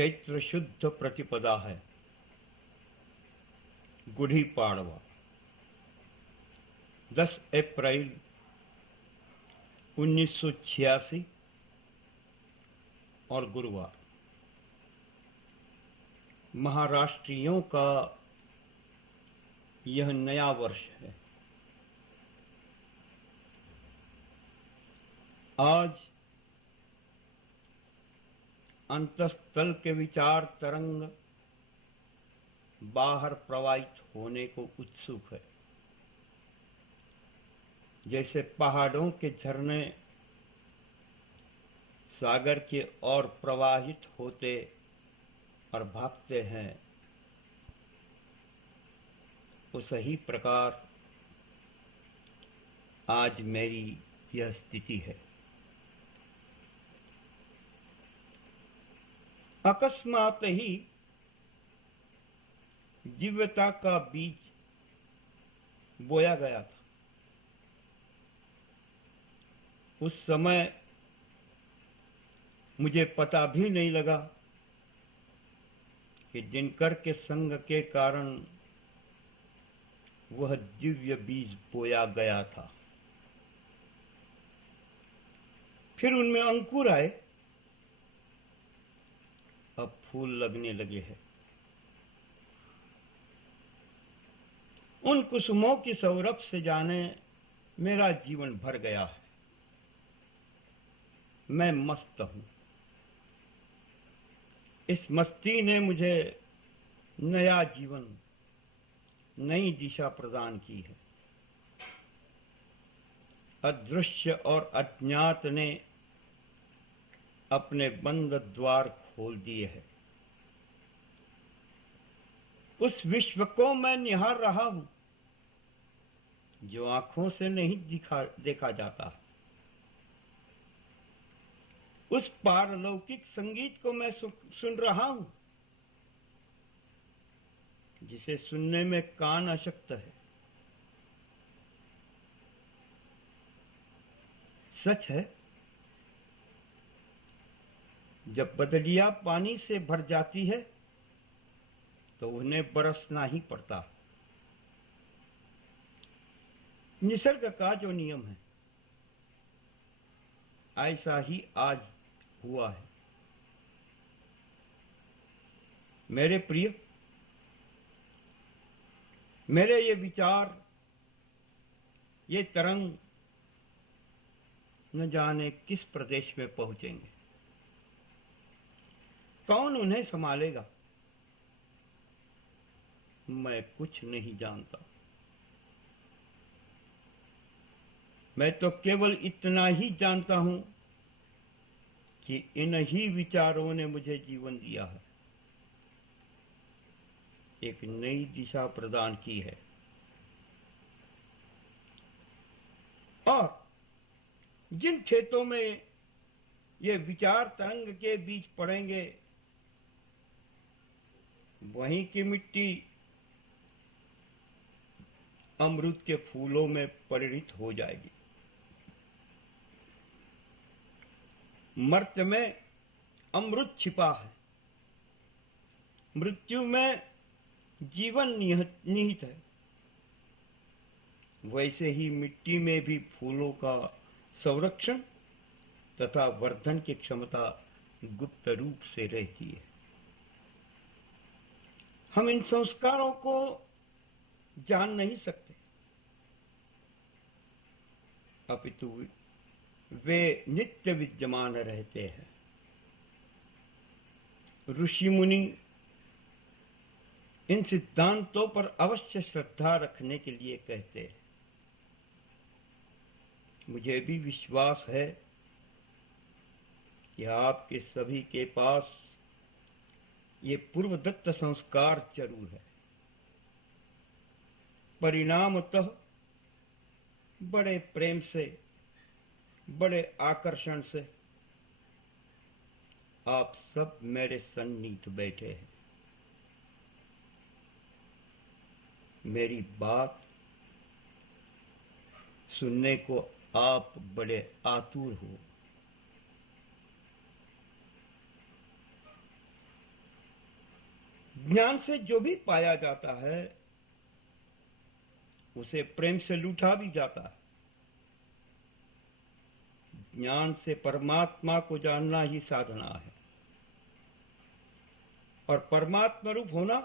चैत्र शुद्ध प्रतिपदा है, गुड़ी पाड़वा 10 अप्रैल 1986 और गुरुवार। महाराष्ट्रियों का यह नया वर्ष है। आज अंतस्थल के विचार तरंग बाहर प्रवाहित होने को उत्सुक है। जैसे पहाड़ों के झरने सागर के ओर प्रवाहित होते और भागते हैं, उसी प्रकार आज मेरी यह स्थिति है। अकस्मात ही दिव्यता का बीज बोया गया था। उस समय मुझे पता भी नहीं लगा कि दिनकर के संग के कारण वह दिव्य बीज बोया गया था। फिर उनमें अंकुर आए, अब फूल लगने लगे हैं। उन कुसुमों की सौरभ से जाने मेरा जीवन भर गया है। मैं मस्त हूं। इस मस्ती ने मुझे नया जीवन, नई दिशा प्रदान की है। अदृश्य और अज्ञात ने अपने बंद द्वार खोल दिए हैं। उस विश्व को मैं निहार रहा हूं जो आंखों से नहीं देखा जाता। उस पारलौकिक संगीत को मैं सुन रहा हूं जिसे सुनने में कान अशक्त है। सच है, जब बदलियां पानी से भर जाती है तो उन्हें बरसना ही पड़ता। निसर्ग का जो नियम है, ऐसा ही आज हुआ है। मेरे प्रिय, मेरे ये विचार, ये तरंग न जाने किस प्रदेश में पहुंचेंगे। कौन उन्हें संभालेगा? मैं कुछ नहीं जानता। मैं तो केवल इतना ही जानता हूं कि इन ही विचारों ने मुझे जीवन दिया है, एक नई दिशा प्रदान की है। और जिन खेतों में ये विचार तरंग के बीज पड़ेंगे, वहीं की मिट्टी अमृत के फूलों में परिणित हो जाएगी। मर्त्य में अमृत छिपा है, मृत्यु में जीवन निहित है। वैसे ही मिट्टी में भी फूलों का संरक्षण तथा वर्धन की क्षमता गुप्त रूप से रहती है। हम इन संस्कारों को जान नहीं सकते, अपितु वे नित्य विद्यमान रहते हैं। ऋषि मुनि इन सिद्धांतों पर अवश्य श्रद्धा रखने के लिए कहते हैं। मुझे भी विश्वास है कि आपके सभी के पास ये पूर्वदत्त संस्कार जरूर है। परिणामतः बड़े प्रेम से, बड़े आकर्षण से आप सब मेरे सन्निहित बैठे हैं। मेरी बात सुनने को आप बड़े आतुर हो। ज्ञान से जो भी पाया जाता है उसे प्रेम से लूटा भी जाता है। ज्ञान से परमात्मा को जानना ही साधना है, और परमात्मा रूप होना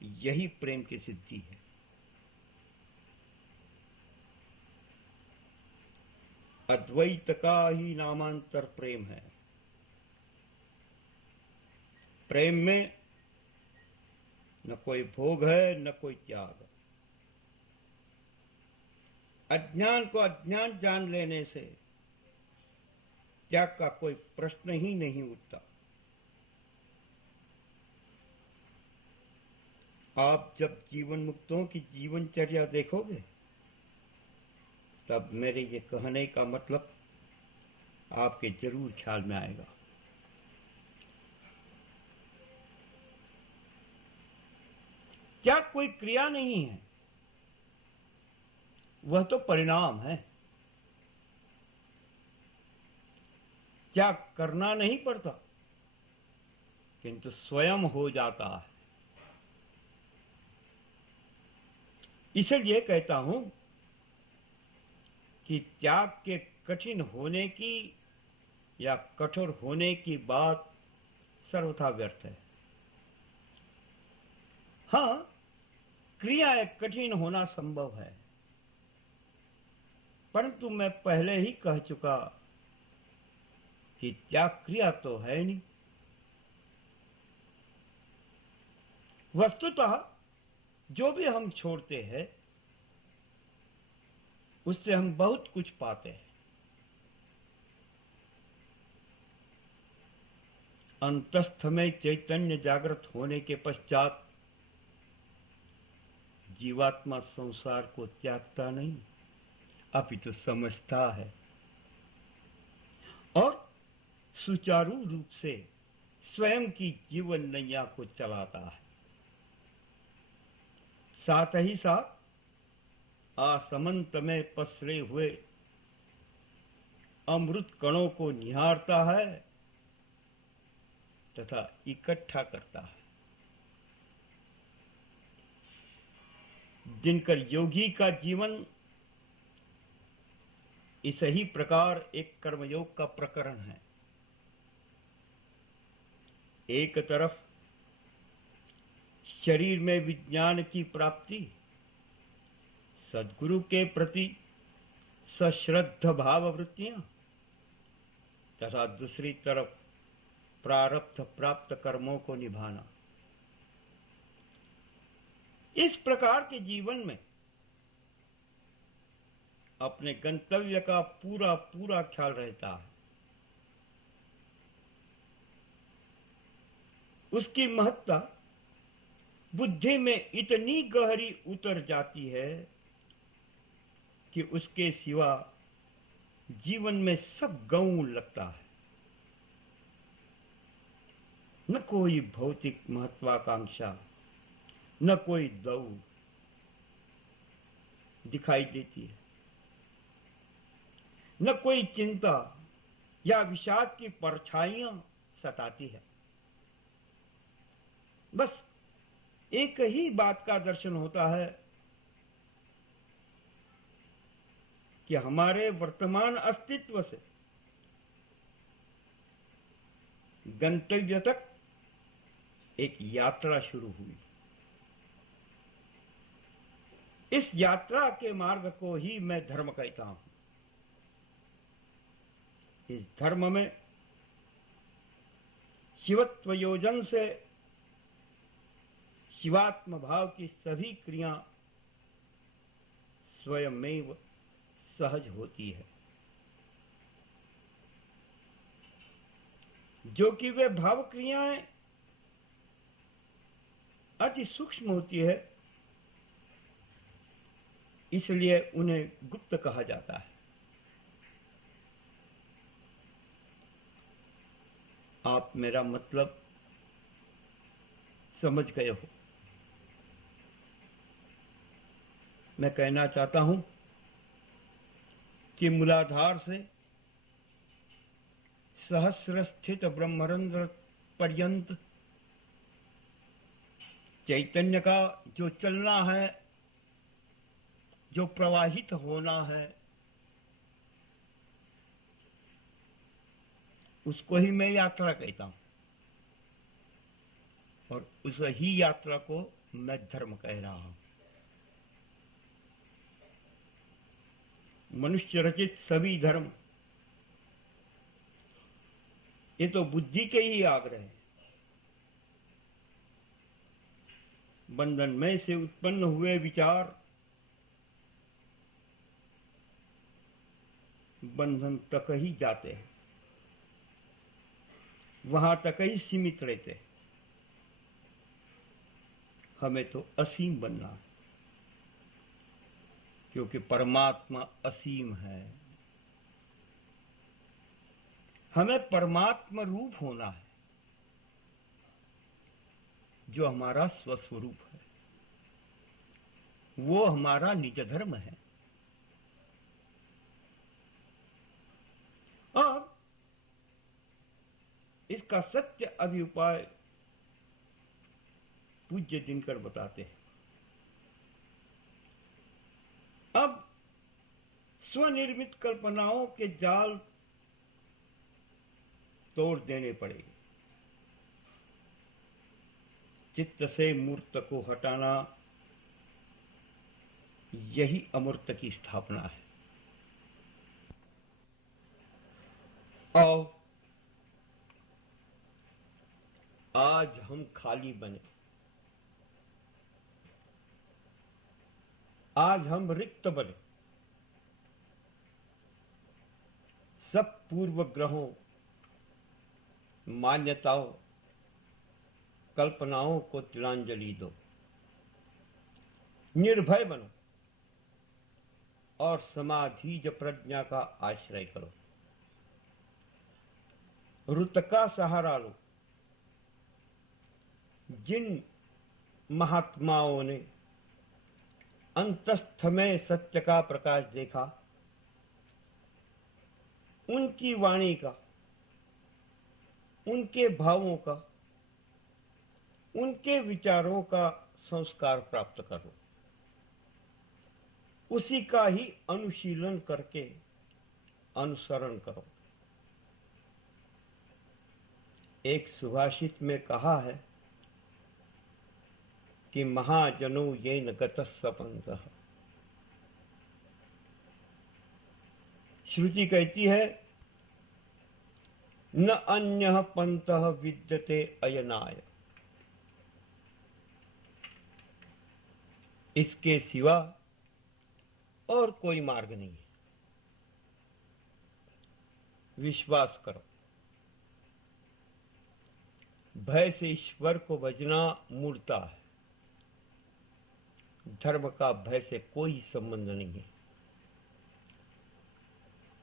यही प्रेम की सिद्धि है। अद्वैत का ही नामांतर प्रेम है। प्रेम में न कोई भोग है न कोई त्याग। अज्ञान को अज्ञान जान लेने से त्याग का कोई प्रश्न ही नहीं उठता। आप जब जीवन मुक्तों की जीवनचर्या देखोगे तब मेरे ये कहने का मतलब आपके जरूर ख्याल में आएगा। त्याग कोई क्रिया नहीं है, वह तो परिणाम है। त्याग करना नहीं पड़ता, किंतु स्वयं हो जाता है। इसलिए कहता हूं कि त्याग के कठिन होने की या कठोर होने की बात सर्वथा व्यर्थ है। हां, क्रिया कठिन होना संभव है, परंतु मैं पहले ही कह चुका कि त्याग क्रिया तो है नहीं। वस्तुतः जो भी हम छोड़ते हैं उससे हम बहुत कुछ पाते हैं। अंतस्थ में चैतन्य जागृत होने के पश्चात जीवात्मा संसार को त्यागता नहीं, अपितु समझता है और सुचारू रूप से स्वयं की जीवन नैया को चलाता है। साथ ही साथ आसमंत में पसरे हुए अमृत कणों को निहारता है तथा इकट्ठा करता है। दिनकर योगी का जीवन इस ही प्रकार एक कर्मयोग का प्रकरण है। एक तरफ शरीर में विज्ञान की प्राप्ति, सद्गुरु के प्रति सश्रद्ध भाव वृत्तियां, तथा दूसरी तरफ प्रारब्ध प्राप्त कर्मों को निभाना। इस प्रकार के जीवन में अपने गंतव्य का पूरा पूरा ख्याल रहता है। उसकी महत्ता बुद्धि में इतनी गहरी उतर जाती है कि उसके सिवा जीवन में सब गौण लगता है। न कोई भौतिक महत्वाकांक्षा, न कोई दौड़ दिखाई देती है, न कोई चिंता या विषाद की परछाइयां सताती है। बस एक ही बात का दर्शन होता है कि हमारे वर्तमान अस्तित्व से गंतव्य तक एक यात्रा शुरू हुई। इस यात्रा के मार्ग को ही मैं धर्म कहता हूं। इस धर्म में शिवत्व योजन से शिवात्म भाव की सभी क्रिया स्वयमेव सहज होती है, जो कि वे भाव क्रियाएं अति सूक्ष्म होती है, इसलिए उन्हें गुप्त कहा जाता है। आप मेरा मतलब समझ गए हो। मैं कहना चाहता हूं कि मूलाधार से सहस्र स्थित ब्रह्मरंध्र पर्यंत चैतन्य का जो चलना है, जो प्रवाहित होना है, उसको ही मैं यात्रा कहता हूं, और उस ही यात्रा को मैं धर्म कह रहा हूं। मनुष्य रचित सभी धर्म ये तो बुद्धि के ही आग्रह है। बंधन में से उत्पन्न हुए विचार बंधन तक ही जाते हैं, वहां तक ही सीमित रहते हैं। हमें तो असीम बनना है, क्योंकि परमात्मा असीम है। हमें परमात्मा रूप होना है, जो हमारा स्वस्वरूप है, वो हमारा निज धर्म है। और इसका सत्य अभिउपाय पूज्य दिनकर बताते हैं। अब स्वनिर्मित कल्पनाओं के जाल तोड़ देने पड़ेंगे। चित्त से मूर्त को हटाना, यही अमूर्त की स्थापना है। और आज हम खाली बने, आज हम रिक्त बने। सब पूर्व ग्रहों, मान्यताओं, कल्पनाओं को तिलांजलि दो। निर्भय बनो और समाधीज प्रज्ञा का आश्रय करो। रुत का सहारा लो। जिन महात्माओं ने अंतस्थ में सत्य का प्रकाश देखा, उनकी वाणी का, उनके भावों का, उनके विचारों का संस्कार प्राप्त करो। उसी का ही अनुशीलन करके अनुसरण करो। एक सुभाषित में कहा है कि महाजनो येन गतस्स पंथः। श्रुति कहती है न अन्यः पंथः विद्यते अयनाय। इसके सिवा और कोई मार्ग नहीं है। विश्वास करो। भय से ईश्वर को भजना मूर्खता है। धर्म का भय से कोई संबंध नहीं है।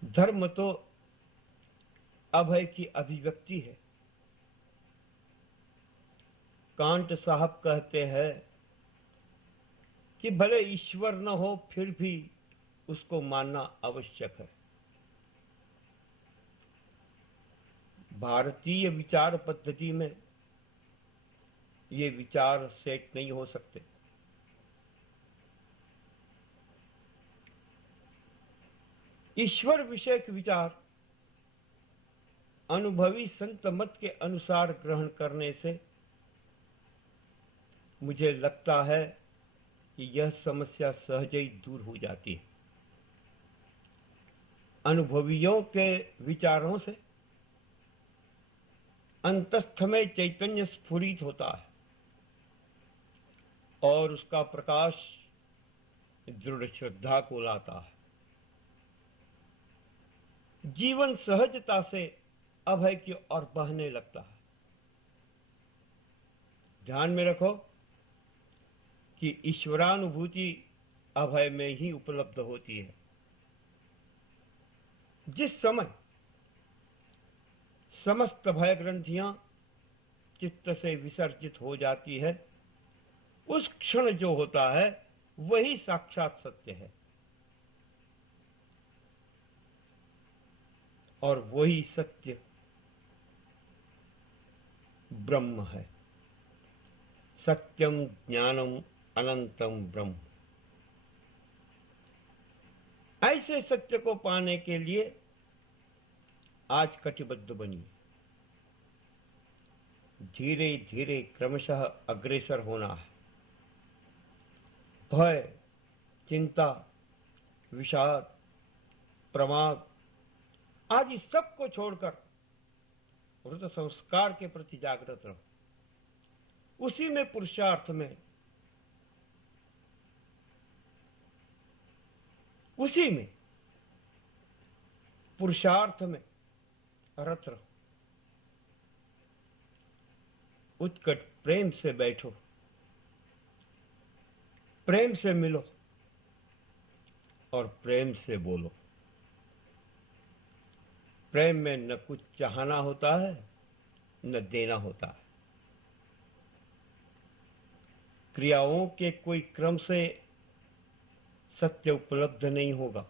धर्म तो अभय की अभिव्यक्ति है। कांट साहब कहते हैं कि भले ईश्वर न हो फिर भी उसको मानना आवश्यक है। भारतीय विचार पद्धति में ये विचार सेट नहीं हो सकते। ईश्वर विषयक विचार अनुभवी संत मत के अनुसार ग्रहण करने से मुझे लगता है कि यह समस्या सहज ही दूर हो जाती है। अनुभवियों के विचारों से अंतस्थ में चैतन्य स्फुरित होता है और उसका प्रकाश दृढ़ श्रद्धा को लाता है। जीवन सहजता से अभय की ओर बहने लगता है। ध्यान में रखो कि ईश्वरानुभूति अभय में ही उपलब्ध होती है। जिस समय समस्त भय ग्रंथियां चित्त से विसर्जित हो जाती है, उस क्षण जो होता है वही साक्षात सत्य है और वही सत्य ब्रह्म है। सत्यम ज्ञानम अनंतम ब्रह्म। ऐसे सत्य को पाने के लिए आज कटिबद्ध बनी, धीरे धीरे क्रमशः अग्रसर होना है। भय, चिंता, विषाद, प्रमाद आदि सबको छोड़कर वृत संस्कार के प्रति जागृत रहो। उसी में पुरुषार्थ में, उसी में पुरुषार्थ में रत रहो। उत्कट प्रेम से बैठो, प्रेम से मिलो और प्रेम से बोलो। प्रेम में न कुछ चाहना होता है, न देना होता है। क्रियाओं के कोई क्रम से सत्य उपलब्ध नहीं होगा।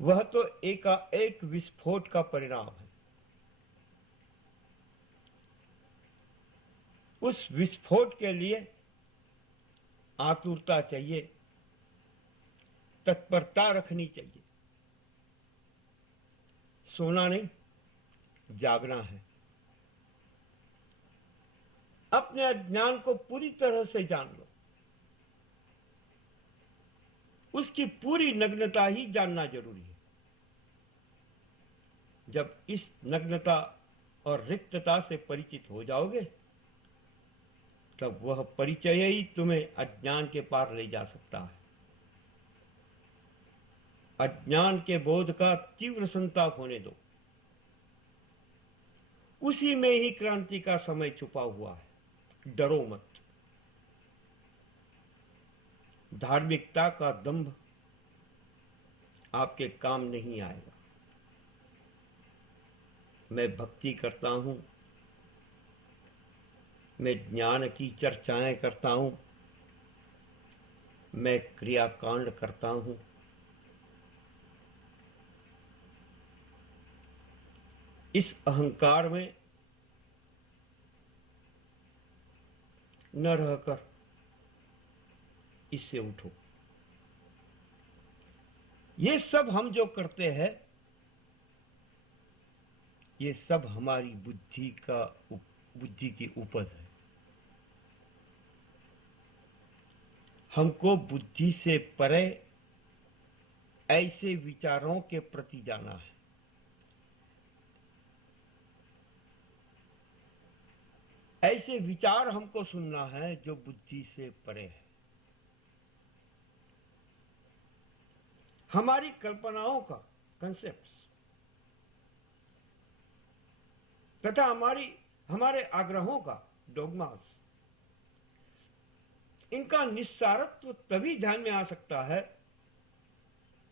वह तो एकाएक विस्फोट का परिणाम है। उस विस्फोट के लिए आतुरता चाहिए, तत्परता रखनी चाहिए। सोना नहीं, जागना है। अपने अज्ञान को पूरी तरह से जान लो। उसकी पूरी नग्नता ही जानना जरूरी है। जब इस नग्नता और रिक्तता से परिचित हो जाओगे, तब वह परिचय ही तुम्हें अज्ञान के पार ले जा सकता है। अज्ञान के बोध का तीव्र संताप होने दो। उसी में ही क्रांति का समय छुपा हुआ है। डरो मत। धार्मिकता का दंभ आपके काम नहीं आएगा। मैं भक्ति करता हूं, मैं ज्ञान की चर्चाएं करता हूं, मैं क्रियाकांड करता हूं। इस अहंकार में न रहकर इससे उठो। ये सब हम जो करते हैं, ये सब हमारी बुद्धि की उपज है। हमको बुद्धि से परे ऐसे विचारों के प्रति जाना है। ऐसे विचार हमको सुनना है जो बुद्धि से परे है। हमारी कल्पनाओं का कंसेप्ट्स तथा हमारे आग्रहों का डोगमास, इनका निस्सारत्व तभी ध्यान में आ सकता है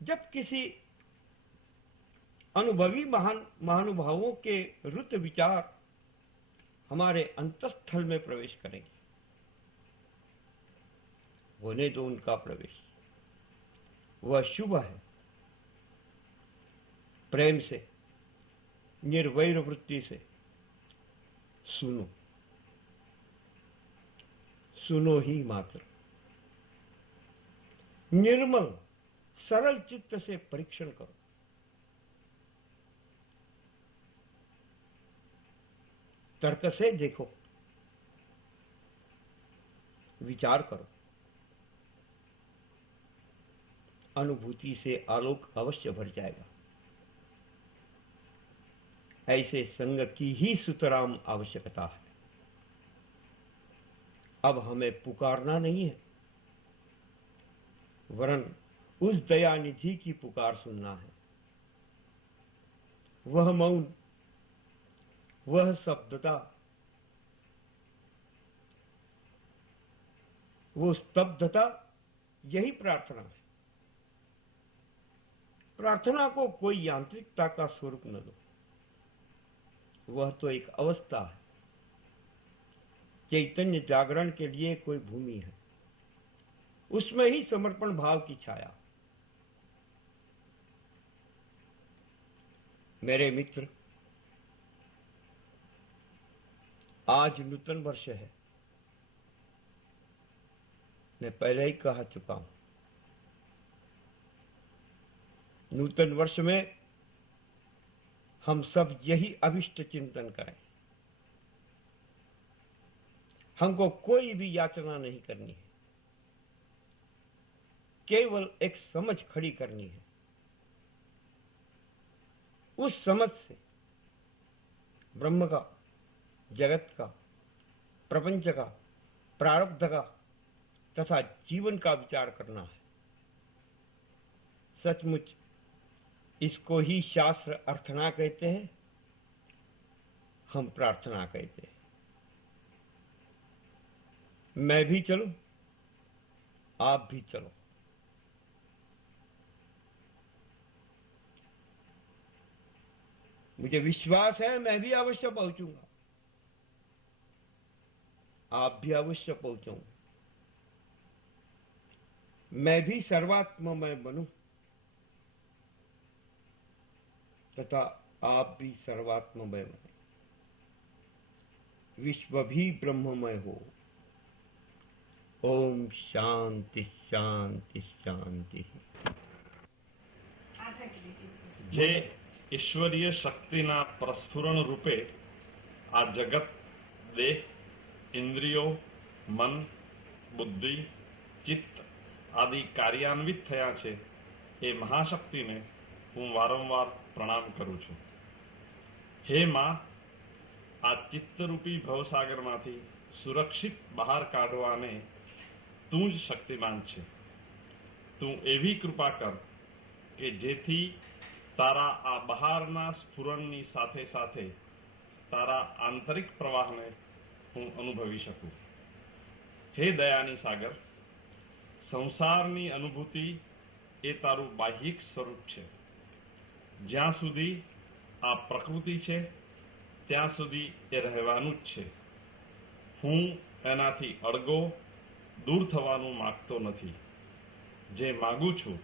जब किसी अनुभवी महानुभावों के रुत विचार हमारे अंतस्थल में प्रवेश करेंगे। होने दो उनका प्रवेश, वह शुभ है। प्रेम से, निर्वैर वृत्ति से सुनो, सुनो ही मात्र। निर्मल सरल चित्त से परीक्षण करो। तर्क से देखो, विचार करो। अनुभूति से आलोक अवश्य भर जाएगा। ऐसे संग की ही सुतराम आवश्यकता है। अब हमें पुकारना नहीं है, वरन उस दयानिधि की पुकार सुनना है। वह मौन, वह शब्दता, वो स्तब्धता, यही प्रार्थना है। प्रार्थना को कोई यांत्रिकता का स्वरूप न दो। वह तो एक अवस्था है। चैतन्य जागरण के लिए कोई भूमि है, उसमें ही समर्पण भाव की छाया। मेरे मित्र, आज नूतन वर्ष है, मैं पहले ही कह चुका हूं। नूतन वर्ष में हम सब यही अभिष्ट चिंतन करें। हमको कोई भी याचना नहीं करनी है, केवल एक समझ खड़ी करनी है। उस समझ से ब्रह्म का, जगत का, प्रपंच का, प्रारब्ध का तथा जीवन का विचार करना है। सचमुच इसको ही शास्त्र अर्थना कहते हैं, हम प्रार्थना कहते हैं। मैं भी चलूं, आप भी चलो। मुझे विश्वास है मैं भी अवश्य पहुंचूंगा, आप भी अवश्य पहुंचोगे। मैं भी सर्वात्ममय बनूं तथा आप भी सर्वात्ममय बने, विश्व भी ब्रह्ममय हो। ओम शांति शांति शांति। જે ઈશ્વરીય શક્તિના પ્રસ્ફુરણ રૂપે આ જગત, દેહ, ઇન્દ્રિયો, મન, બુદ્ધિ, ચિત્ત આદિ કાર્યાન્વિત થયા છે, એ મહાશક્તિને હું વારંવાર પ્રણામ કરું છું. હે માં, આ ચિત્તરૂપી ભવસાગરમાંથી સુરક્ષિત બહાર કાઢવાને તું જ શક્તિમાન છે. તું એવી કૃપા કર કે જેથી તારા આ બહારના સ્ફુરણની સાથે સાથે તારા આંતરિક પ્રવાહને હું અનુભવી શકું. હે દયાની સાગર, સંસારની અનુભૂતિ એ તારું બાહ્યિક સ્વરૂપ છે. જ્યાં સુધી આ પ્રકૃતિ છે ત્યાં સુધી એ રહેવાનું જ છે. હું એનાથી અળગો દૂર થવાનું માગતો નથી. જે માગું છું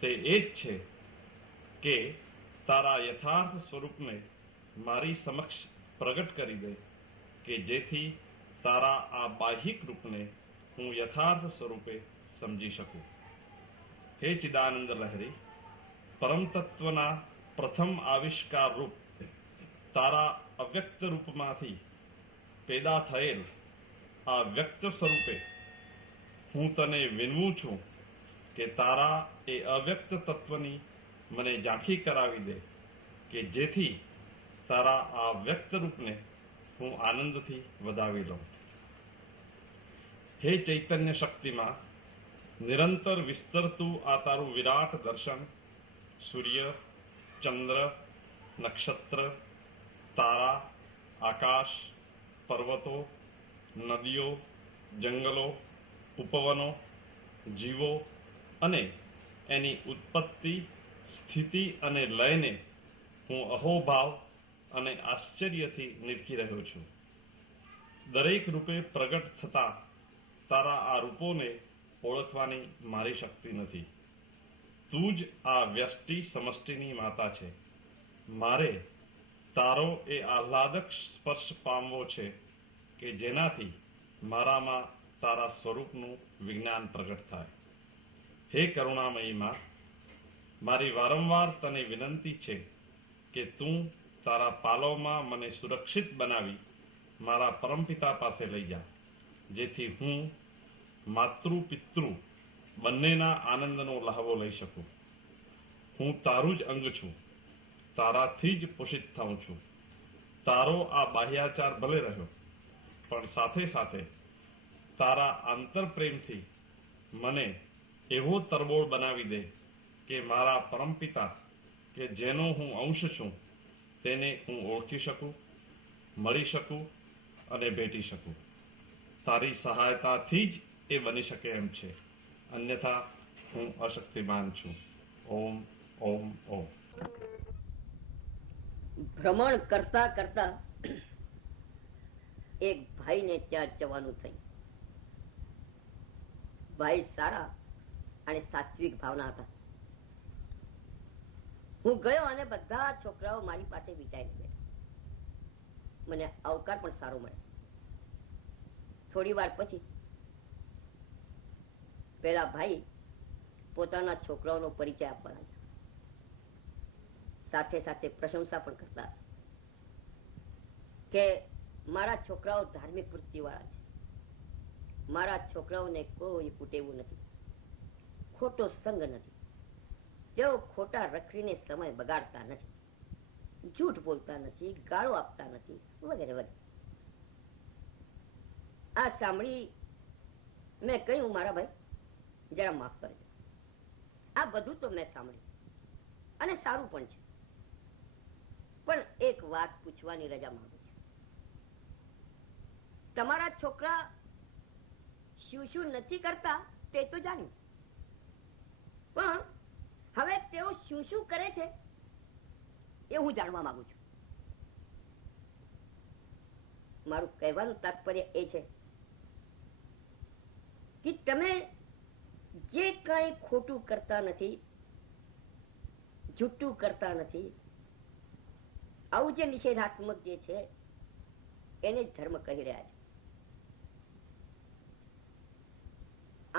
તે એ જ છે કે તારા યથાર્થ સ્વરૂપને મારી સમક્ષ પ્રગટ કરી દે, કે જેથી તારા આ બાહ્યિક રૂપને હું યથાર્થ સ્વરૂપે સમજી શકું. હે ચિદાનંદ લહેરી, પરમ તત્વના પ્રથમ આવિષ્કાર રૂપ તારા અવ્યક્ત રૂપમાંથી પેદા થયેલ આ વ્યક્ત સ્વરૂપે હું તને વિનવું છું કે તારા એ અવ્યક્ત તત્વની મને ઝાંખી કરાવી દે, કે જેથી તારા આ વ્યક્ત રૂપને હું આનંદથી વધાવી લઉં. હે ચૈતન્ય શક્તિમાં નિરંતર વિસ્તરતું આ તારું વિરાટ દર્શન, સૂર્ય, ચંદ્ર, નક્ષત્ર, તારા, આકાશ, પર્વતો, નદીઓ, જંગલો, ઉપવનો, જીવો અને એની ઉત્પત્તિ, સ્થિતિ અને લયને હું અહોભાવ અને આશ્ચર્યથી નિરખી રહ્યો છું. દરેક રૂપે પ્રગટ થતા તારા આ રૂપોને ઓળખવાની મારી શક્તિ નથી. તું જ આ વ્યષ્ટિ સમષ્ટિની માતા છે. મારે તારો એ આહ્લાદક સ્પર્શ પામવો છે કે જેનાથી મારામાં તારા સ્વરૂપનું વિજ્ઞાન પ્રગટ થાય. હે કરુણામયી માં, મારી વારંવાર તને વિનંતી છે કે તું તારા પાલવમાં મને સુરક્ષિત બનાવી મારા પરમપિતા પાસે લઈ જા, જેથી હું માતૃ પિતૃ બંનેના આનંદનો લહાવો લઈ શકું. હું તારું જ અંગ છું, તારાથી જ પોષિત થાઉં છું. તારો આ બાહ્યાચાર ભલે રહ્યો, પણ સાથે સાથે તારા આંતર પ્રેમથી મને એવો તરબોળ બનાવી દે કે મારા પરમપિતા કે જેનો હું અંશ છું તેને હું ઓળખી શકું, મળી શકું અને ભેટી શકું. તારી સહાયતાથી જ એ બની શકે એમ છે, અન્યથા હું અશક્તિમાન છું. ઓમ ઓમ ઓમ. ભ્રમણ કરતા કરતા એક ભાઈ ને ત્યાં જવાનું થયું. ભાઈ સારા અને સાત્વિક ભાવના હતા. હું ગયો અને બધા છોકરાઓ મારી પાસે વિચારી બેઠા. મને અવકાર પણ સારો મળે. થોડી વાર પછી પેલા ભાઈ પોતાના છોકરાઓનો પરિચય આપવા લાગ્યા. સાથે સાથે પ્રશંસા પણ કરતા કે મારા છોકરાઓ ધાર્મિક વૃત્તિ વાળા છે, મારા છોકરાઓને કોઈ કુટેવું નથી, ખોટો સંગ નથી, તેઓ ખોટા રખડીને સમય બગાડતા નથી, જૂઠ બોલતા નથી, ગાળો આપતા નથી, વગેરે વગેરે. આ સાંભળી મેં કહ્યું, મારા ભાઈ જરા માફ કરજો, આ બધું તો મેં સાંભળ્યું અને સારું પણ છે, પણ એક વાત પૂછવાની રજા માંગુ છું. તમારા છોકરા શું શું નથી કરતા તે તો જાણ્યું, પણ હવે તેઓ શું શું કરે છે એ હું જાણવા માંગુ છું. મારું કહેવાનું તાત્પર્ય એ છે કે તમે જે કઈ ખોટું કરતા નથી, જૂઠું કરતા નથી, આવું જે નિષેધાત્મક જે છે એને ધર્મ કહી રહ્યા છે.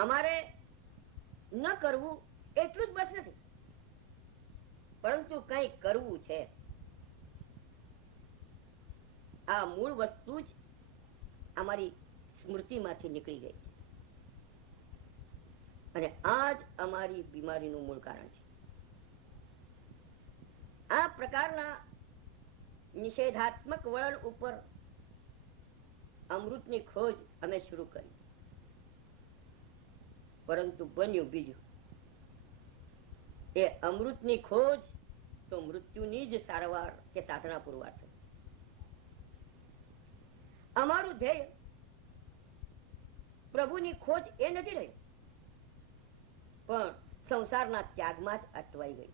અમારે ન કરવું એટલું જ બસ નથી, પરંતુ કઈ કરવું છે. આ મૂળ વસ્તુ જ અમારી સ્મૃતિમાંથી નીકળી ગઈ છે અને આ જ અમારી બીમારીનું મૂળ કારણ છે. આ પ્રકારના નિષેધાત્મક વલણ ઉપર અમૃતની ખોજ અમે શરૂ કરી, પરંતુ બન્યું બીજું. એ અમૃતની ખોજ તો મૃત્યુની જ સારવાર કે સાધના પુરવાર થઈ. અમારું ધ્યેય પ્રભુની ખોજ એ નથી રહ્યું, પણ સંસારના ત્યાગમાં જ અટવાઈ ગઈ.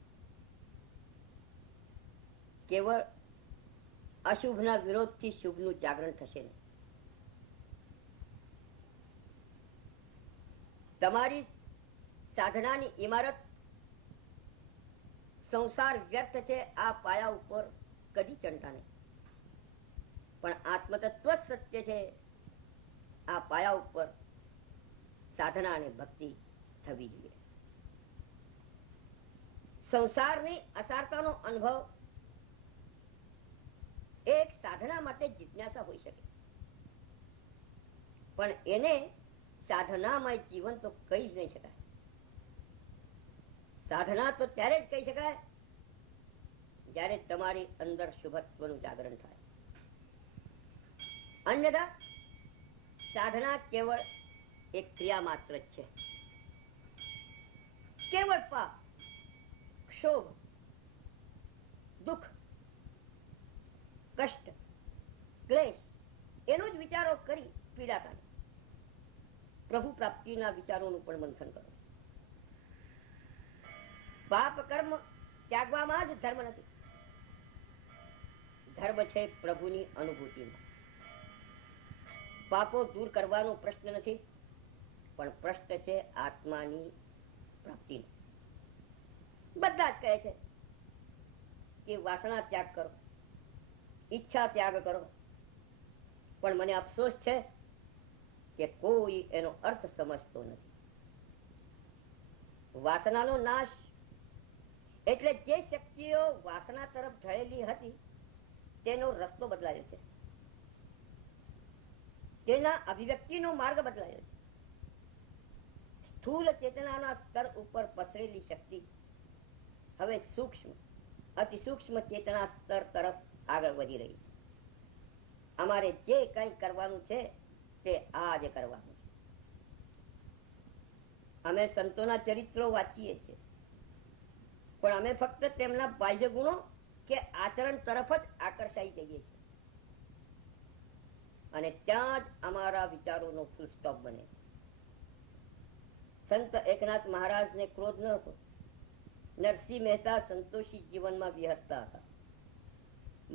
કેવળ અશુભના વિરોધથી શુભનું જાગરણ થશે નહીં. તમારી સાધનાની ઇમારત સંસાર વ્યર્થ છે આ પાયા ઉપર કદી ચણતા નહીં, પણ આત્મતત્વ સત્ય છે આ પાયા ઉપર સાધના અને ભક્તિ થવી જોઈએ. સંસારની અસારતાનો અનુભવ એક સાધના માટે જિજ્ઞાસા હોઈ શકે, પણ એને સાધનામય જીવન તો કહી જ નહીં શકાય. સાધના તો ત્યારે જ કહી શકાય જ્યારે તમારી અંદર શુભત્વનું જાગરણ થાય. અન્યથા સાધના કેવળ એક ક્રિયા માત્ર જ છે. કેવળ પાપ, ક્ષોભ, દુઃખ, કષ્ટ, ક્લેશ એનો જ વિચારો કરી પીડાતા નહીં. પ્રભુ પ્રાપ્તિના વિચારોનું પણ મંથન કરો. પાપ કર્મ ત્યાગવામાં જ ધર્મ નથી, ધર્મ છે પ્રભુની અનુભૂતિમાં. પાપો દૂર કરવાનો પ્રશ્ન નથી, પણ પ્રશ્ન છે આત્માની પ્રાપ્તિનો. બધા જ કહે છે કે વાસના ત્યાગ કરો, ઈચ્છા ત્યાગ કરો, પણ મને અફસોસ છે કે કોઈ એનો અર્થ સમજતો નથી. વાસનાનો નાશ એટલે જે શક્તિઓ વાસના તરફ ઢળેલી હતી તેનો રસ્તો બદલાયો છે, તેના અભિવ્યક્તિનો માર્ગ બદલાયો છે. સ્થૂળ ચેતનાના સ્તર ઉપર પસરેલી શક્તિ હવે સૂક્ષ્મ, અતિ સૂક્ષ્મ ચેતના સ્તર તરફ આગળ વધી રહી છે. અમારે જે કઈ કરવાનું છે તે આજે કરવાનું છે. અમે સંતોના ચરિત્રો વાંચીએ છીએ, પણ અમે ફક્ત તેમના બાહ્ય ગુણો કે આચરણ તરફ જ આકર્ષાઈ જઈએ છીએ અને ત્યાં જ અમારા વિચારોનો ફૂલ સ્ટોપ બને. સંત એકનાથ મહારાજને ક્રોધ ન હતો. નરસિંહ મહેતા સંતોષી જીવનમાં વિહરતા હતા.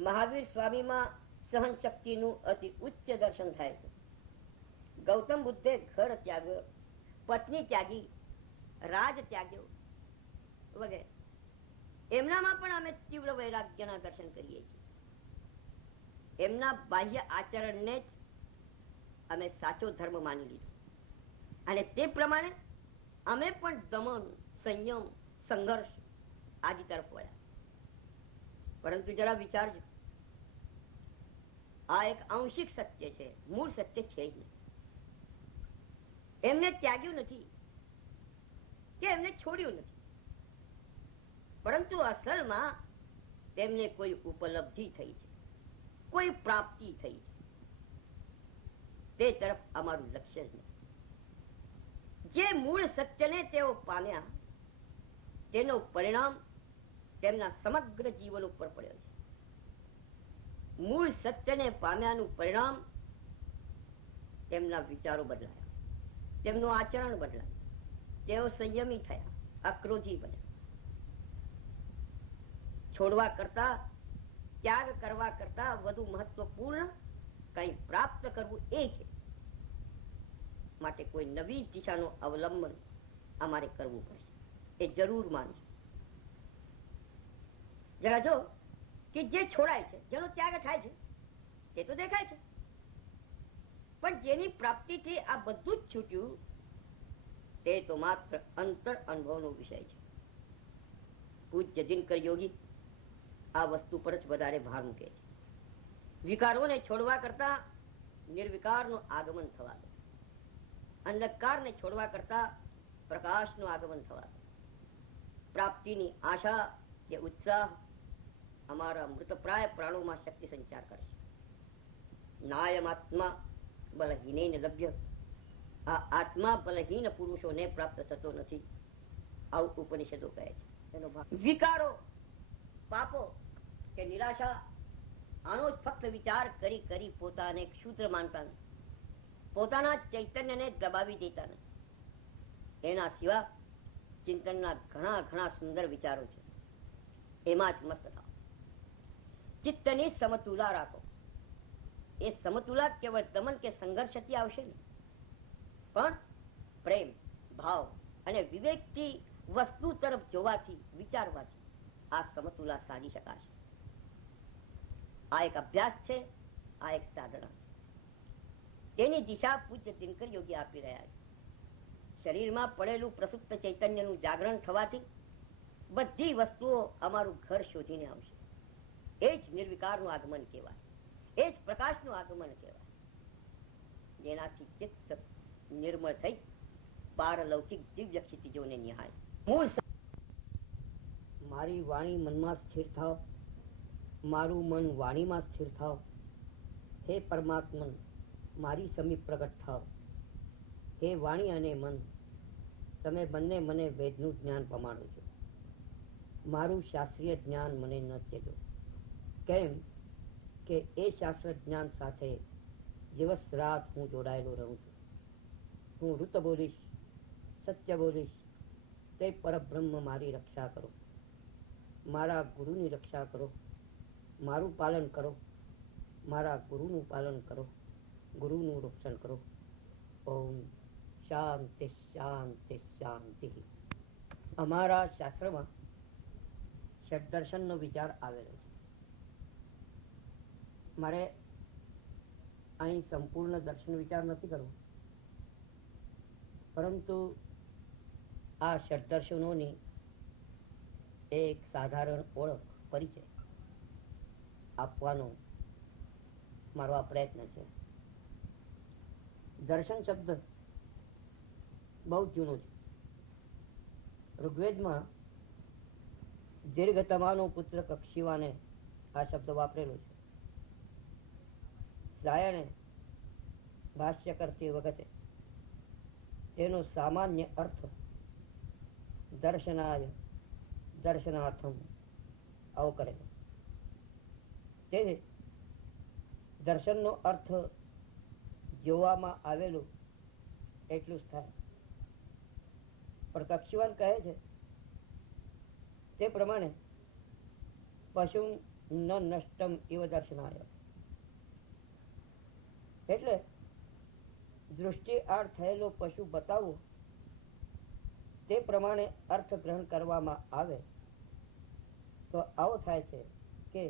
મહાવીર સ્વામીમાં સહન શક્તિનું અતિ ઉચ્ચ દર્શન થાય છે. ગૌતમ બુદ્ધે ઘર ત્યાગ્યો, પત્ની ત્યાગી, રાજ ત્યાગ્યો વગેરે. એમનામાં પણ અમે તીવ્ર વૈરાગ્યના દર્શન કરીએ છીએ. એમના બાહ્ય આચરણને જ અમે સાચો ધર્મ માની લીધો અને તે પ્રમાણે અમે પણ દમન, સંયમ, સંઘર્ષ આદિ તરફ વળ્યા. પરંતુ જરા વિચારજો, આ એક આંશિક સત્ય છે, મૂળ સત્ય છે જ નહીં. એમને ત્યાગ્યું નથી કે એમને છોડ્યું નથી, પરંતુ અસલમાં તેમને કોઈ ઉપલબ્ધિ થઈ છે, કોઈ પ્રાપ્તિ થઈ છે. તે તરફ અમારું લક્ષ્ય જ નથી. જે મૂળ સત્યને તેઓ પામ્યા તેનું પરિણામ તેમના સમગ્ર જીવન ઉપર પડ્યો છે. મૂળ સત્યને પામ્યાનું પરિણામ તેમના વિચારો બદલાયા, તેમનું આચરણ બદલાયું, તેઓ સંયમી થયા, અક્રોધી બન્યા. છોડવા કરતા, ત્યાગ કરવા કરતા વધુ મહત્વપૂર્ણ કઈ પ્રાપ્ત કરવું એ છે. માટે કોઈ નવી દિશાનું અવલંબન અમારે કરવું પડશે, એ જરૂર માનશે. જરા જો કે જે છોડાય છે, જેનો ત્યાગ થાય છે, તે તો દેખાય છે, પણ જેની પ્રાપ્તિથી આ બધું જ છૂટ્યું તે તો માત્ર અંતર અનુભવનો વિષય છે. પૂજ્ય દિનકર યોગી આ વસ્તુ પર જ વધારે ભાર મૂકે છે. વિકારોને છોડવા કરતા નિર્વિકારનું આગમન થવા દે, અંધકારને છોડવા કરતા પ્રકાશનું આગમન થવા દે. પ્રાપ્તિની આશા કે ઉત્સાહ અમારા મૃતપ્રાય પ્રાણોમાં શક્તિ સંચાર કરે છે. નાયમ આત્મા બલહીને લભ્ય. આ આત્મા બલહીન પુરુષોને પ્રાપ્ત થતો નથી, આવું ઉપનિષદો કહે છે. એનો ભાગ વિકારો, પાપો કે નિરાશા, આનો જ ફક્ત વિચાર કરી કરી પોતાને ક્ષુદ્ર માનતા નથી, પોતાના ચૈતન્યને દબાવી દેતા નથી. એના સિવાય ચિંતનના ઘણા ઘણા સુંદર વિચારો છે, એમાં જ મસ્ત થાવ. ચિત્તની સમતુલા રાખો. એ સમતુલા કેવળ દમન કે સંઘર્ષથી આવશે નહીં, પણ પ્રેમ, ભાવ અને વિવેકથી વસ્તુ તરફ જોવાથી, વિચારવાથી આ સમતુલા સાધી શકાશે. આ એક અભ્યાસ છે, આ એક સાધના. તેની દિશા પૂજ્ય દિનકર યોગી આપી રહ્યા છે. શરીરમાં પડેલું પ્રસુપ્ત ચૈતન્યનું જાગરણ થવાથી બધી વસ્તુઓ અમારું ઘર શોધીને આવશે. એ જ નિર્વિકારનું આગમન કહેવાય, એ જ પ્રકાશનું આગમન કહેવાય, જેનાથી ચિત્ત નિર્મળ થઈ પારલૌકિક દિવ્ય ક્ષિતિજોને નિહાળે. મૂળ મારી વાણી મનમાં સ્થિર થાવ, મારું મન વાણીમાં સ્થિર થાવ. હે પરમાત્મન, મારી સમીપ પ્રગટ થાવ. હે વાણી અને મન, તમે બંને મને વેદનું જ્ઞાન પમાડો છો. મારું શાસ્ત્રીય જ્ઞાન મને ન ચેલો. કેમ કે એ શાસ્ત્ર જ્ઞાન સાથે દિવસ રાત હું જોડાયેલો રહું છું. હું ઋત બોલીશ, સત્ય બોલીશ, તે પરબ્રહ્મ મારી રક્ષા કરો. મારા ગુરુની રક્ષા કરો, મારું પાલન કરો, મારા ગુરુનું પાલન કરો, ગુરુનું રક્ષણ કરો. ઓમ શાંતિ શાંતિ શાંતિ. અમારા શાસ્ત્રમાં ષડદર્શનનો વિચાર આવેલો છે. મારે અહીં સંપૂર્ણ દર્શન વિચાર નથી કરવો, પરંતુ આ ષડદર્શનોની એક સાધારણ ઓળખ, પરિચય આપવાનો મારો આ પ્રયત્ન છે. દર્શન શબ્દ બહુ જૂનો છે. ઋગ્વેદમાં દીર્ઘતમાનો પુત્ર કક્ષીવાને આ શબ્દ વાપરેલો છે. સાયણે ભાષ્ય કરતી વખતે તેનો સામાન્ય અર્થ દર્શનાય, દર્શનાર્થમ આવો કરેલો. તે દર્શનનો અર્થ જોવામાં આવેલું એટલું જ થાય. પણ કક્ષીવાન કહે છે તે પ્રમાણે પશુ ન નષ્ટમ ઇવ દર્શનાય, એટલે દૃષ્ટિ આડ થયેલો પશુ બતાવવો તે પ્રમાણે અર્થ ગ્રહણ કરવામાં આવે તો આવો થાય છે કે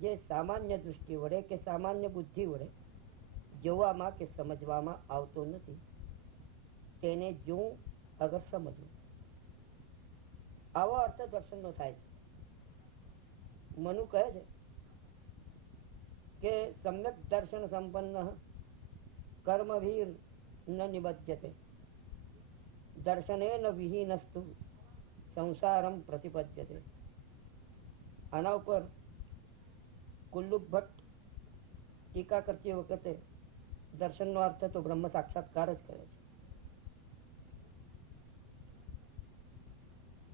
જે સામાન્ય દૃષ્ટિ વડે કે સામાન્ય બુદ્ધિ વડે જોવામાં કે સમજવામાં આવતો નથી તેને જોવું અગર સમજવું, આવો અર્થ દર્શનનો થાય છે. મનુ કહે છે કે સમ્યક દર્શન સંપન્ન કર્મવીર ન નિબધ્યતે, દર્શનેન વિહીનસ્તુ સંસારમ પ્રતિપદ્યતે. આના ઉપર કુલ્લુક ભટ્ટ ટીકા કરતી વખતે દર્શનનો અર્થ તો બ્રહ્મ સાક્ષાત્કાર જ કરે છે.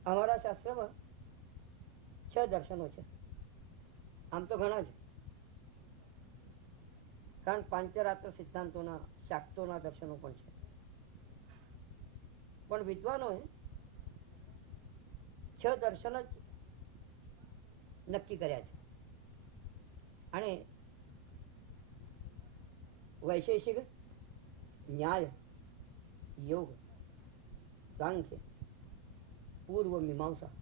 અમારા શાસ્ત્રમાં 6 દર્શનો છે. આમ તો ઘણા છે, કારણ પાંચરાત્ર સિદ્ધાંતોના શાક્તોના દર્શનો પણ છે. પણ વિદ્વાનોએ 6 દર્શન જ નક્કી કર્યા છે. અને વૈશેષિક, ન્યાય, યોગ, સાંખ્ય, પૂર્વ મીમાંસા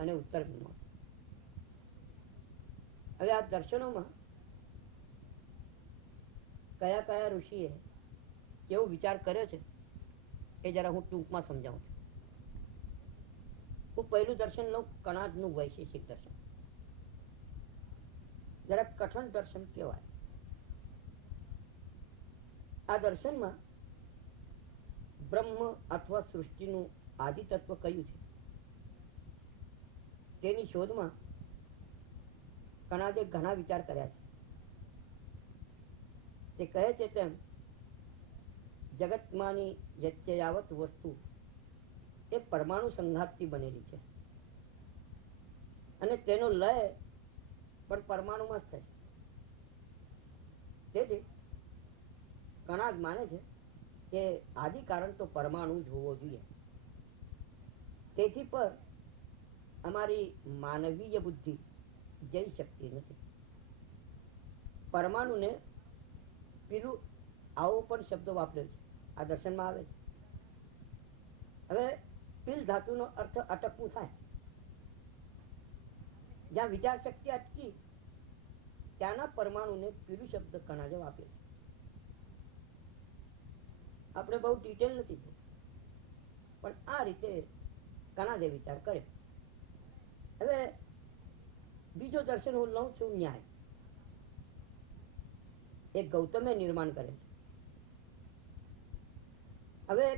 અને ઉત્તર મીમાંસા. હવે આ દર્શનોમાં કયા કયા ઋષિએ કેવો વિચાર કર્યો છે એ જરા હું ટૂંકમાં સમજાવું છું. હું પહેલું દર્શન લઉં, કણાદનું વૈશેષિક દર્શન. જરા કઠણ દર્શન કહેવાય. આ દર્શનમાં બ્રહ્મ અથવા સૃષ્ટિનું આદિ તત્વ કયું છે તેની શોધમાં કણાદે ઘણા વિચાર કર્યા છે. તે કહે છે તેમ જગતમાંની યત્યાવત વસ્તુ એ પરમાણુ સંઘાતથી બનેલી છે અને તેનો લય પણ પરમાણુમાં જ થશે. તેથી કણાદ માને છે કે આદિ કારણ તો પરમાણુ જ હોવો જોઈએ. તેથી પર અમારી માનવીય બુદ્ધિ જઈ શકતી નથી. પરમાણુને પેલું આવો પણ શબ્દો વાપર્યો છે, આ દર્શનમાં આવે છે. હવે પીલ ધાતુનો અર્થ અટકવું થાય. જ્યાં વિચાર શક્તિ અટકી ત્યાંના પરમાણુને પીલું શબ્દ કણાદે વાપર્યો છે. આપણે બહુ ડિટેલ નથી જોયું, પણ આ રીતે કણાદે વિચાર કર્યો. હવે બીજો દર્શન હું લઉં છું, ન્યાય. એ ગૌતમે નિર્માણ કરે છે. હવે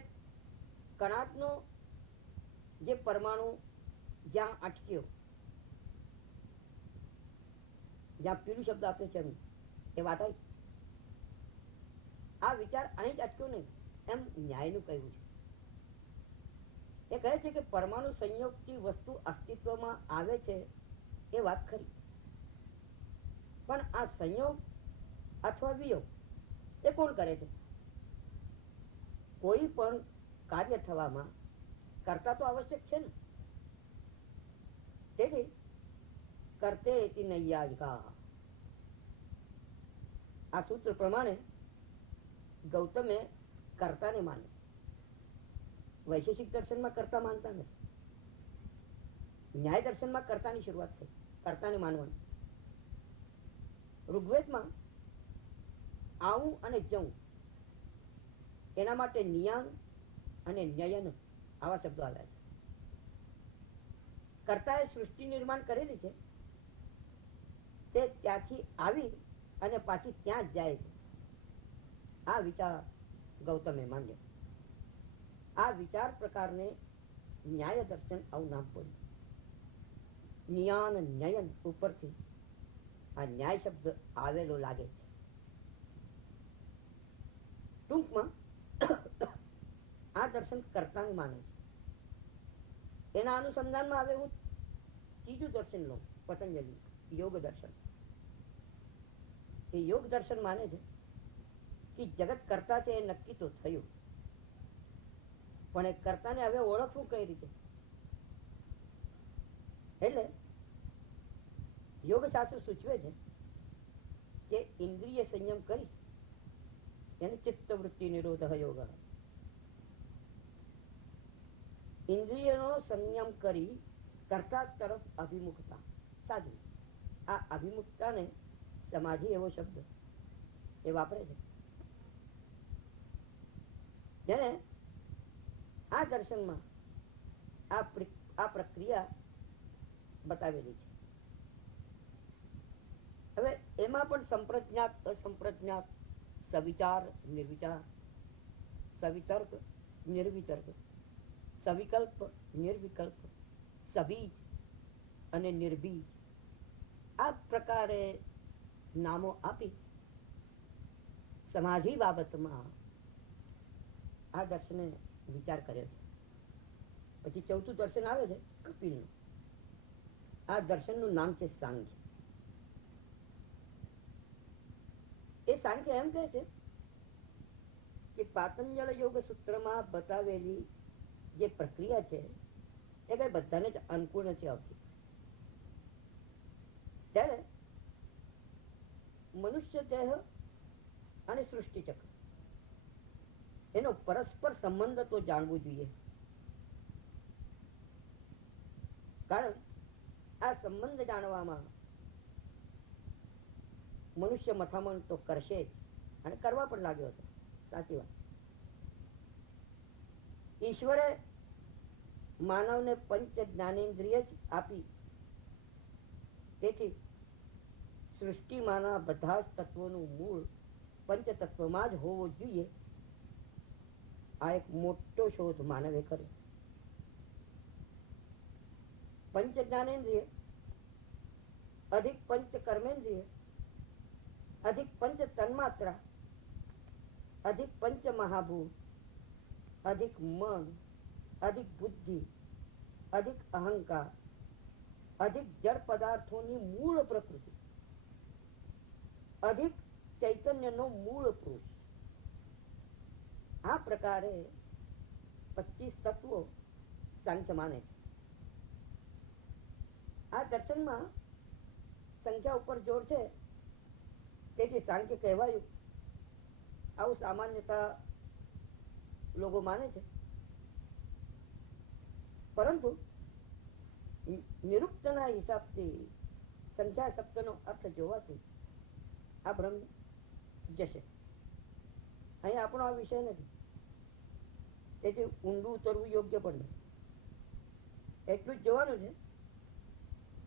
કણાદનો જે પરમાણુ જ્યાં અટક્યો, જ્યાં પીળું શબ્દ આપ્યો છે એ વાત આવી. આ વિચાર અહીં જ અટક્યો નહીં, એમ ન્યાયનું કહેવું છે. એ કહે છે કે પરમાણુ સંયોગથી વસ્તુ અસ્તિત્વમાં આવે છે એ વાત ખરી, પણ આ સંયોગ અથવા વિયોગ એ કોણ કરે છે? કોઈ પણ કાર્ય થવામાં કરતા તો આવશ્યક છે ને. તેથી કરતે નૈયાયિકા, આ સૂત્ર પ્રમાણે ગૌતમે કર્તાને માને. વૈશેષિક દર્શનમાં કર્તા માનતા નથી. ન્યાય દર્શનમાં કર્તાની શરૂઆત થઈ, કર્તાને માનવાનું. ઋગ્વેદમાં આવું અને જવું એના માટે નિયાન અને ન્યયન આવા શબ્દો આવ્યા છે. કર્તાએ સૃષ્ટિ નિર્માણ કરેલી છે, તે ત્યાંથી આવી અને પાછી ત્યાં જ જાય છે. આ વિચાર ગૌતમે માન્યો. આ વિચાર પ્રકારને ન્યાય દર્શન આવું નામ પડ્યું. નિયાન ન્યયન ઉપરથી આ ન્યાય શબ્દ આવેલો લાગે છે. ટૂંકમાં આ દર્શન કર્તાને માને છે. એના અનુસંધાનમાં આવે હું ત્રીજું દર્શન લઉં, પતંજલિ યોગ દર્શન. એ યોગ દર્શન માને છે કે જગત કરતા છે એ નક્કી તો થયું, પણ એ કર્તાને હવે ઓળખવું કઈ રીતે? એટલે યોગ શાસ્ત્ર સૂચવે છે કે ઇન્દ્રિય સંયમ કરી એને ચિત્ત વૃત્તિ નિરોધ યોગ. ઇન્દ્રિયનો સંયમ કરી કર્તા તરફ અભિમુખતા સાધવી. આ અભિમુખતાને સમાધિ એવો શબ્દ એ વાપરે છે. જેને આ દર્શનમાં આ પ્રક્રિયા બતાવેલી છે. હવે એમાં પણ સંપ્રજ્ઞાત, અસંપ્રજ્ઞાત, સવિચાર, નિર્વિચાર, સવિતર્ક, નિર્વિતર્ક, સવિકલ્પ, નિર્વિકલ્પ, સબીજ અને નિર્બીજ, આ પ્રકારે નામો આપી સમાધિ બાબતમાં આ દર્શને વિચાર કર્યો છે. પછી ચોથું દર્શન આવે છે કપિલનું. આ દર્શનનું નામ છે સાંખ્ય. એ સાંખ્ય એમ કહે છે કે પાતંજલ યોગ સૂત્રમાં બતાવેલી જે પ્રક્રિયા છે એ કઈ બધાને જ અનુકૂળ નથી આવતી. ત્યારે મનુષ્ય દેહ અને સૃષ્ટિ ચક્ર એનો પરસ્પર સંબંધ તો જાણવો જોઈએ. કારણ આ સંબંધ જાણવામાં મનુષ્ય મથામણ તો કરશે જ, અને કરવા પણ લાગ્યો હતો. સાચી વાત. ઈશ્વરે માનવને પંચ જ્ઞાનેન્દ્રિય જ આપી, તેથી સૃષ્ટિમાંના બધા જ તત્વોનું મૂળ પંચ તત્વમાં જ હોવો જોઈએ. આ એક મોટો શોધ માનવે કર્યો. પંચ જ્ઞાનેન્દ્રિય અધિક પંચ કર્મેન્દ્રિય અધિક પંચ તન્માત્રા અધિક પંચ મહાભૂત અધિક મન અધિક બુદ્ધિ અધિક અહંકાર અધિક જળ પદાર્થોની મૂળ પ્રકૃતિ અધિક ચૈતન્યનો મૂળ પુરુષ, આ પ્રકારે 25 તત્વો સાંખ્ય માને છે. આ દર્શનમાં સંખ્યા ઉપર જોર છે, તેથી સાંખ્ય કહેવાયું. આવું સામાન્યતા લોકો માને છે. પરંતુ નિરુક્તના હિસાબથી સંખ્યા શબ્દનો અર્થ જોવાથી આ ભ્રમ જશે. અહીં આપણો આ વિષય નથી, તેથી ઊંડું ઉતરવું યોગ્ય પણ નથી. એટલું જ જોવાનું છે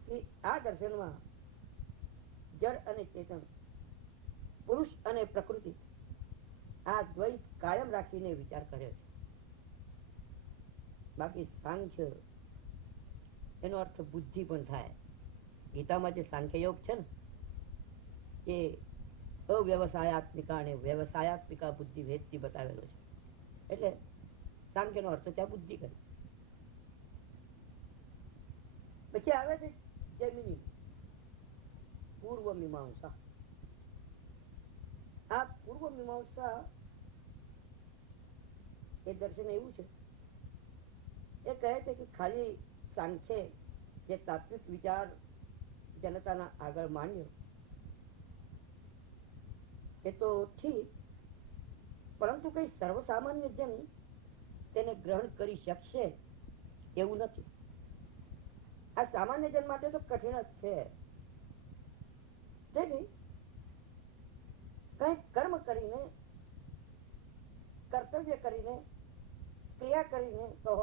કે આ દર્શનમાં જળ અને ચેતન, પુરુષ અને પ્રકૃતિ, આ દ્વૈત કાયમ રાખીને વિચાર કર્યો છે. બાકી સાંખ્ય એનો અર્થ બુદ્ધિ પણ થાય. ગીતામાં જે સાંખ્ય યોગ છે ને એ અવ્યવસાયાત્મિકા અને વ્યવસાયાત્મિકા બુદ્ધિ ભેદથી બતાવેલો છે. એટલે સાંખ્યનો અર્થ ત્યાં બુદ્ધિ કરી. પછી આવે છે જૈમિની પૂર્વ મીમાંસા. આ પૂર્વ મીમાંસા એ દર્શન એવું છે, એ કહે છે કે ખાલી સાંખ્ય જે તાત્વિક વિચાર જનતાના આગળ માંડ્યો એ તો ઠીક, પરંતુ કઈ સર્વસામાન્ય જન તેને ગ્રહણ કરી શકશે એવું નથી. આ સામાન્ય જન માટે તો કઠિન જ છે. તેથી કઈ કર્મ કરીને, કર્તવ્ય કરીને, ક્રિયા કરીને કહો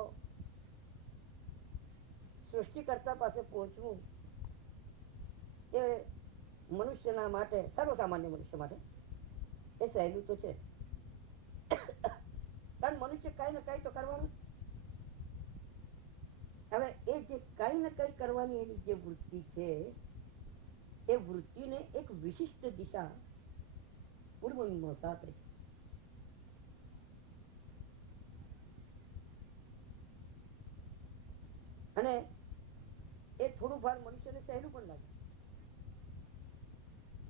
સૃષ્ટિકર્તા પાસે પહોંચવું એ મનુષ્યના માટે, સર્વસામાન્ય મનુષ્ય માટે એ સહેલું તો છે. કારણ મનુષ્ય કઈ ને કઈ તો કરવાનું. હવે એ જે કઈ ને કઈ કરવાની એની જે વૃત્તિ છે એ વૃત્તિને એક વિશિષ્ટ દિશા પૂર્વ મીમાંસા આપે. અને એ થોડું ભાર મનુષ્યને સહેલું પણ લાગે.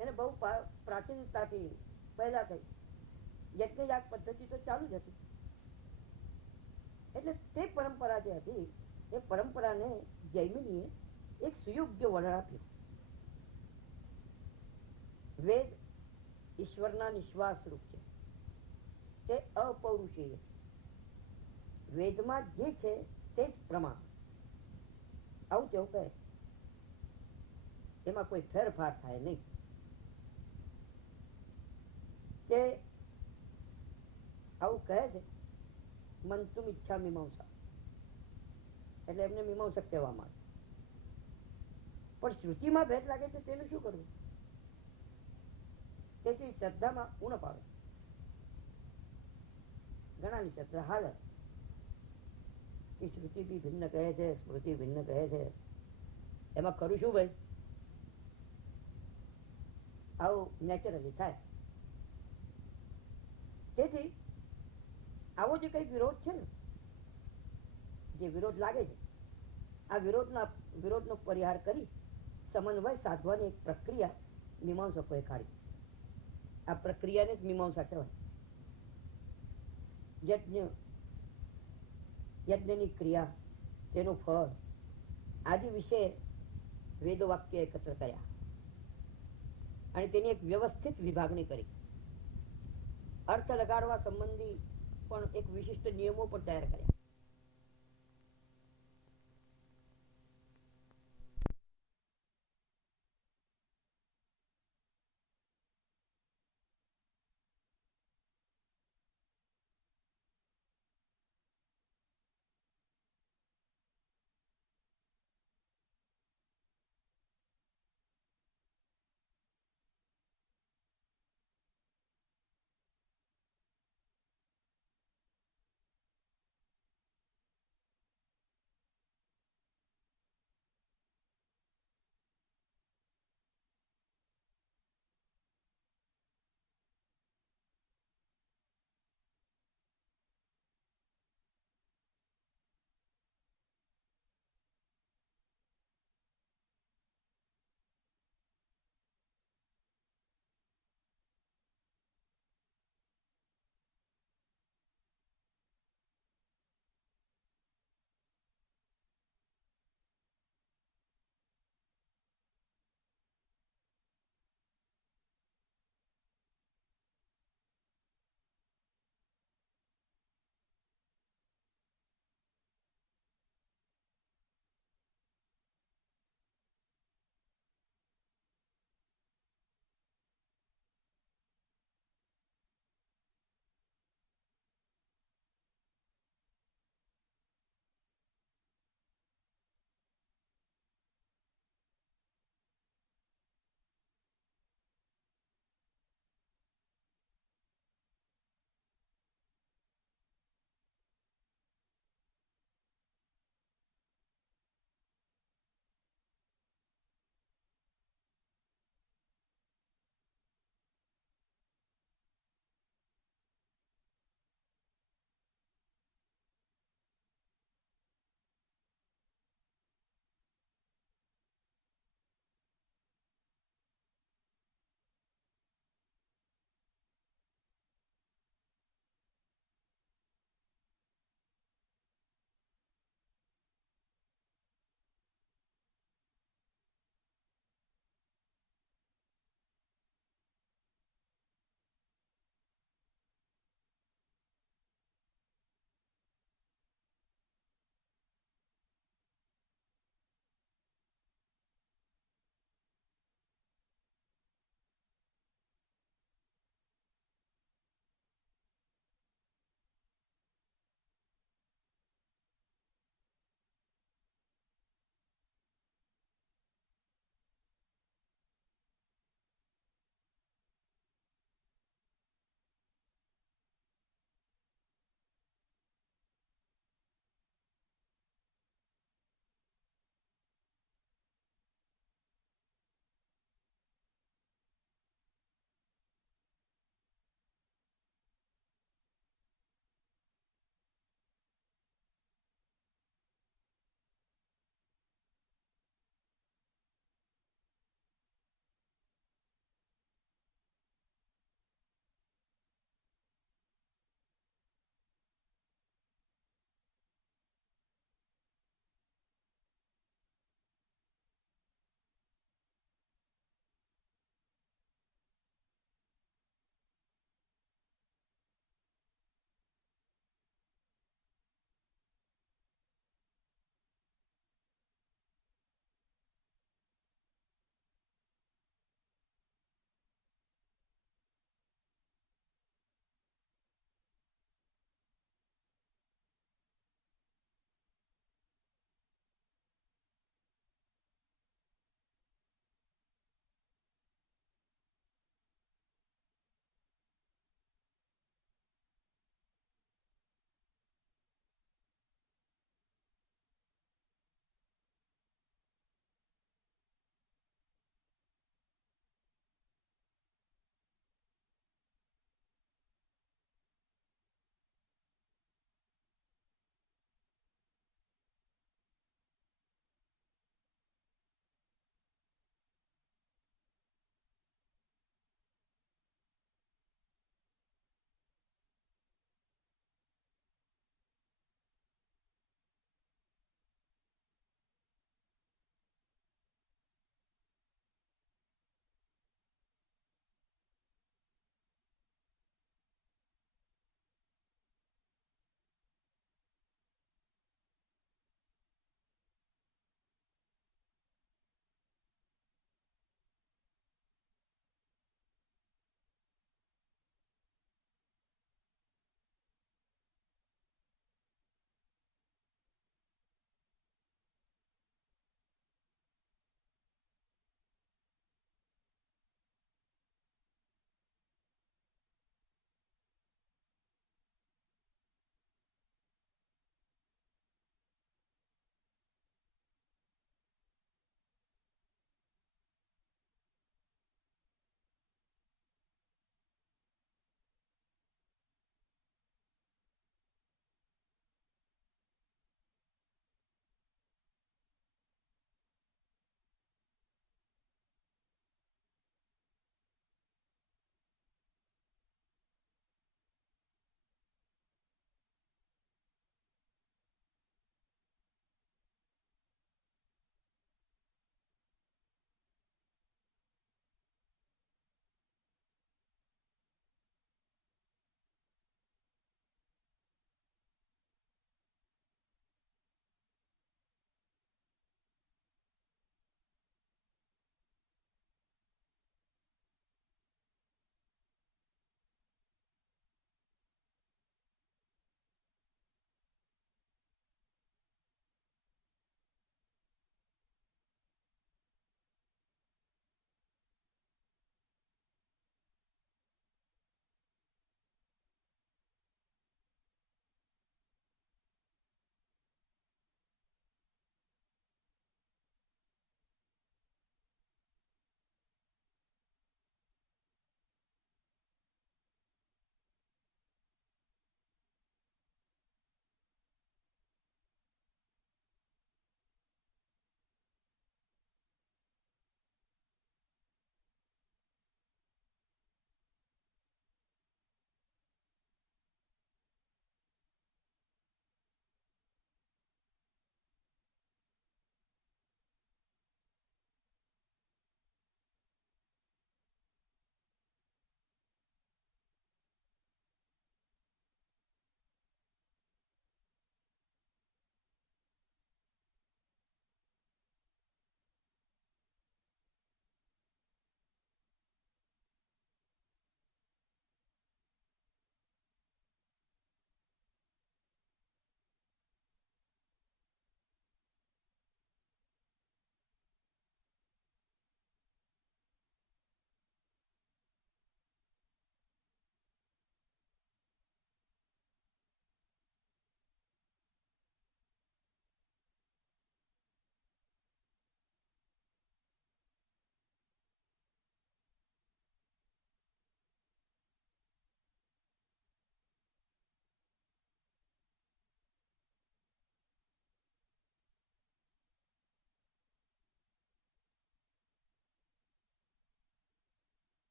એને બહુ પ્રાચીનતાથી પહેલા થઈ યજ્ઞયાગ પદ્ધતિ તો ચાલુ જ હતી. એટલે તે પરંપરા જે હતી એ પરંપરાને જૈમિનીએ એક સુયોગ્ય વલણ આપ્યું. વેદ ઈશ્વરના નિશ્વાસ રૂપ છે, તે અપૌરુષેય. વેદમાં જે છે તે જ પ્રમાણ. આવું તેવું કહે. એમાં કોઈ ફેરફાર થાય નહીં. કે આવું કહે છે મન તુમ ઈચ્છા મીમાંસા, એટલે એમને મીમાંસક કહેવામાં આવે. પણ શ્રુતિમાં ભેદ લાગે છે તેનું શું કરવું? તેથી શ્રદ્ધામાં ઉણપ આવે. ઘણાની શ્રદ્ધા હાલ કે શ્રુતિ બી ભિન્ન કહે છે, સ્મૃતિ ભિન્ન કહે છે, એમાં કરું શું ભાઈ? આવું નેચરલી થાય. તેથી આવો જે કઈ વિરોધ છે ને, જે વિરોધ લાગે છે, આ વિરોધનો પરિહાર કરી સમન્વય સાધવાની એક પ્રક્રિયા મીમાંસકોએ કાઢી. આ પ્રક્રિયાને જ મીમાંસા કહેવાય. યજ્ઞની ક્રિયા, તેનું ફળ આદિ વિશે વેદો વાક્ય એકત્ર કર્યા અને તેની એક વ્યવસ્થિત વિભાગણી કરી. અર્થ લગાડવા સંબંધી પણ એક વિશિષ્ટ નિયમો પણ તૈયાર કર્યા.